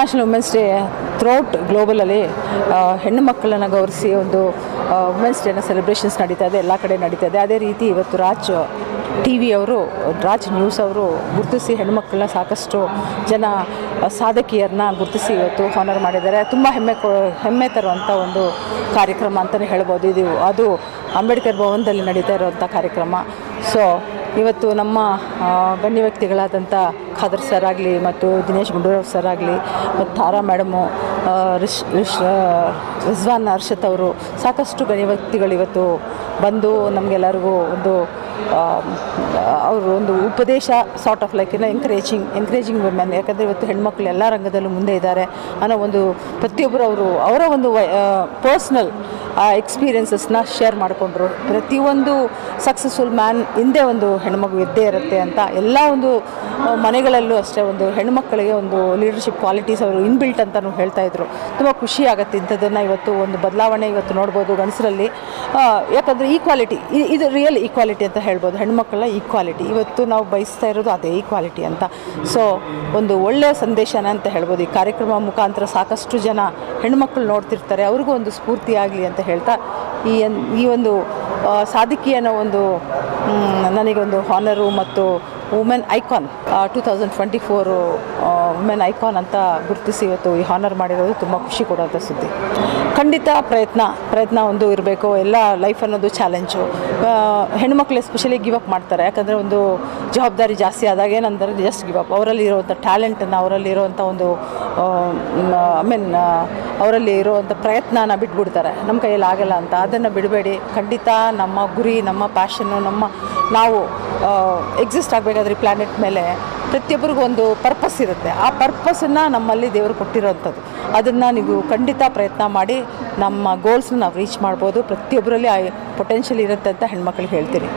International women's day throughout ಗ್ಲೋಬಲಲ್ಲಿ ಹೆಣ್ಣು ಮಕ್ಕಳನ್ನು ಗೌರವಿಸಿ ಒಂದು ವುಮೆನ್ಸ್ ಡೇನ ಸೆಲೆಬ್ರೇಷನ್ಸ್ ನಡೀತಾ ಇದೆ, ಎಲ್ಲ ಕಡೆ ನಡೀತಾ ಇದೆ. ಅದೇ ರೀತಿ ಇವತ್ತು ರಾಜ್ ಟಿ ವಿಯವರು, ರಾಜ್ ನ್ಯೂಸ್ ಅವರು ಗುರುತಿಸಿ ಹೆಣ್ಣುಮಕ್ಕಳನ್ನ ಸಾಕಷ್ಟು ಜನ ಸಾಧಕಿಯರನ್ನ ಗುರುತಿಸಿ ಇವತ್ತು ಹಾನರ್ ಮಾಡಿದ್ದಾರೆ. ತುಂಬ ಹೆಮ್ಮೆ ತರುವಂಥ ಒಂದು ಕಾರ್ಯಕ್ರಮ ಅಂತಲೇ ಹೇಳ್ಬೋದು. ಅದು ಅಂಬೇಡ್ಕರ್ ಭವನದಲ್ಲಿ ನಡೀತಾ ಇರುವಂಥ ಕಾರ್ಯಕ್ರಮ. ಸೊ ಇವತ್ತು ನಮ್ಮ ಗಣ್ಯ ವ್ಯಕ್ತಿಗಳಾದಂಥ ಖಾದರ್ ಸರ್ ಆಗಲಿ ಮತ್ತು ದಿನೇಶ್ ಗುಂಡೂರಾವ್ ಸರ್ ಆಗಲಿ ಮತ್ತು ತಾರಾ ಮೇಡಮು, ರಿಜ್ವಾನ್ ಅರ್ಷತ್ ಅವರು, ಸಾಕಷ್ಟು ಗಣ್ಯ ವ್ಯಕ್ತಿಗಳು ಇವತ್ತು ಬಂದು ನಮಗೆಲ್ಲರಿಗೂ ಅವರು ಒಂದು ಉಪದೇಶ sort of like encouraging women. ಯಾಕಂದರೆ ಇವತ್ತು ಹೆಣ್ಮಕ್ಳು ಎಲ್ಲ ರಂಗದಲ್ಲೂ ಮುಂದೆ ಇದ್ದಾರೆ ಅನ್ನೋ ಒಂದು ಪ್ರತಿಯೊಬ್ಬರು ಅವರ ಒಂದು ಪರ್ಸ್ನಲ್ ಎಕ್ಸ್ಪೀರಿಯನ್ಸಸ್ನ ಶೇರ್ ಮಾಡಿಕೊಂಡ್ರು. ಪ್ರತಿಯೊಂದು ಸಕ್ಸಸ್ಫುಲ್ ಮ್ಯಾನ್ ಹಿಂದೆ ಒಂದು ಹೆಣ್ಮಗು ಇದ್ದೇ ಇರುತ್ತೆ ಅಂತ ಎಲ್ಲ ಒಂದು ಮನೆಗಳಲ್ಲೂ ಅಷ್ಟೇ ಒಂದು ಹೆಣ್ಮಕ್ಕಳಿಗೆ ಒಂದು ಲೀಡರ್ಶಿಪ್ ಕ್ವಾಲಿಟೀಸ್ ಅವರು ಇನ್ಬಿಲ್ಟ್ ಅಂತಲೂ ಹೇಳ್ತಾಯಿದ್ರು. ತುಂಬ ಖುಷಿ ಆಗುತ್ತೆ ಇಂಥದ್ದನ್ನು ಇವತ್ತು ಒಂದು ಬದಲಾವಣೆ ಇವತ್ತು ನೋಡ್ಬೋದು ಗಂಡಸರಲ್ಲಿ. ಯಾಕಂದರೆ ಈಕ್ವಾಲಿಟಿ, ಇದು ರಿಯಲ್ ಈಕ್ವಾಲಿಟಿ ಅಂತ ಹೇಳ್ಬೋದು. ಹೆಣ್ಮಕ್ಳ ಈಕ್ವಾಲಿಟಿ ಇವತ್ತು ನಾವು ಬಯಸ್ತಾ ಇರೋದು ಅದೇ ಈಕ್ವಾಲಿಟಿ ಅಂತ. ಸೊ ಒಂದು ಒಳ್ಳೆಯ ಸಂದೇಶನ ಅಂತ ಹೇಳ್ಬೋದು. ಈ ಕಾರ್ಯಕ್ರಮ ಮುಖಾಂತರ ಸಾಕಷ್ಟು ಜನ ಹೆಣ್ಮಕ್ಳು ನೋಡ್ತಿರ್ತಾರೆ, ಅವ್ರಿಗೂ ಒಂದು ಸ್ಫೂರ್ತಿಯಾಗಲಿ ಅಂತ ಹೇಳ್ತಾ ಈ ಒಂದು ಸಾಧಕಿಯನ ಒಂದು ನನಗೊಂದು ಹಾನರು ಮತ್ತು ವುಮೆನ್ ಐಕಾನ್ 2024 ವುಮೆನ್ ಐಕಾನ್ ಅಂತ ಗುರುತಿಸಿ ಇವತ್ತು ಈ ಹಾನರ್ ಮಾಡಿರೋದು ತುಂಬ ಖುಷಿ ಕೊಡುವಂಥ ಸುದ್ದಿ. ಖಂಡಿತ ಪ್ರಯತ್ನ ಒಂದು ಇರಬೇಕು. ಎಲ್ಲ ಲೈಫ್ ಅನ್ನೋದು ಚಾಲೆಂಜು. ಹೆಣ್ಮಕ್ಳು ಎಸ್ಪೆಷಲಿ ಗಿವ್ ಅಪ್ ಮಾಡ್ತಾರೆ. ಯಾಕಂದರೆ ಒಂದು ಜವಾಬ್ದಾರಿ ಜಾಸ್ತಿ ಆದಾಗ ಏನಂದರೆ ಜಸ್ಟ್ ಗಿವ್ ಅಪ್. ಅವರಲ್ಲಿ ಇರುವಂಥ ಟ್ಯಾಲೆಂಟನ್ನು, ಅವರಲ್ಲಿ ಇರುವಂಥ ಒಂದು ಅವರಲ್ಲಿ ಇರುವಂಥ ಪ್ರಯತ್ನನ ಬಿಟ್ಬಿಡ್ತಾರೆ, ನಮ್ಮ ಕೈಯಲ್ಲಿ ಆಗಲ್ಲ ಅಂತ. ಅದನ್ನು ಬಿಡಬೇಡಿ. ಖಂಡಿತ ನಮ್ಮ ಗುರಿ, ನಮ್ಮ ಪ್ಯಾಷನ್ನು, ನಾವು ಎಕ್ಸಿಸ್ಟ್ ಆಗಬೇಕಾದ್ರೆ ಪ್ಲ್ಯಾನೆಟ್ ಮೇಲೆ ಪ್ರತಿಯೊಬ್ಬರಿಗೂ ಒಂದು ಪರ್ಪಸ್ ಇರುತ್ತೆ. ಆ ಪರ್ಪಸನ್ನು ನಮ್ಮಲ್ಲಿ ದೇವರು ಕೊಟ್ಟಿರೋವಂಥದ್ದು. ಅದನ್ನು ನೀವು ಖಂಡಿತ ಪ್ರಯತ್ನ ಮಾಡಿ ನಮ್ಮ ಗೋಲ್ಸ್ನ ನಾವು ರೀಚ್ ಮಾಡ್ಬೋದು. ಪ್ರತಿಯೊಬ್ಬರಲ್ಲಿ ಆ ಪೊಟೆನ್ಷಿಯಲ್ ಇರುತ್ತೆ ಅಂತ ಹೆಣ್ಮಕ್ಳಿಗೆ ಹೇಳ್ತೀನಿ.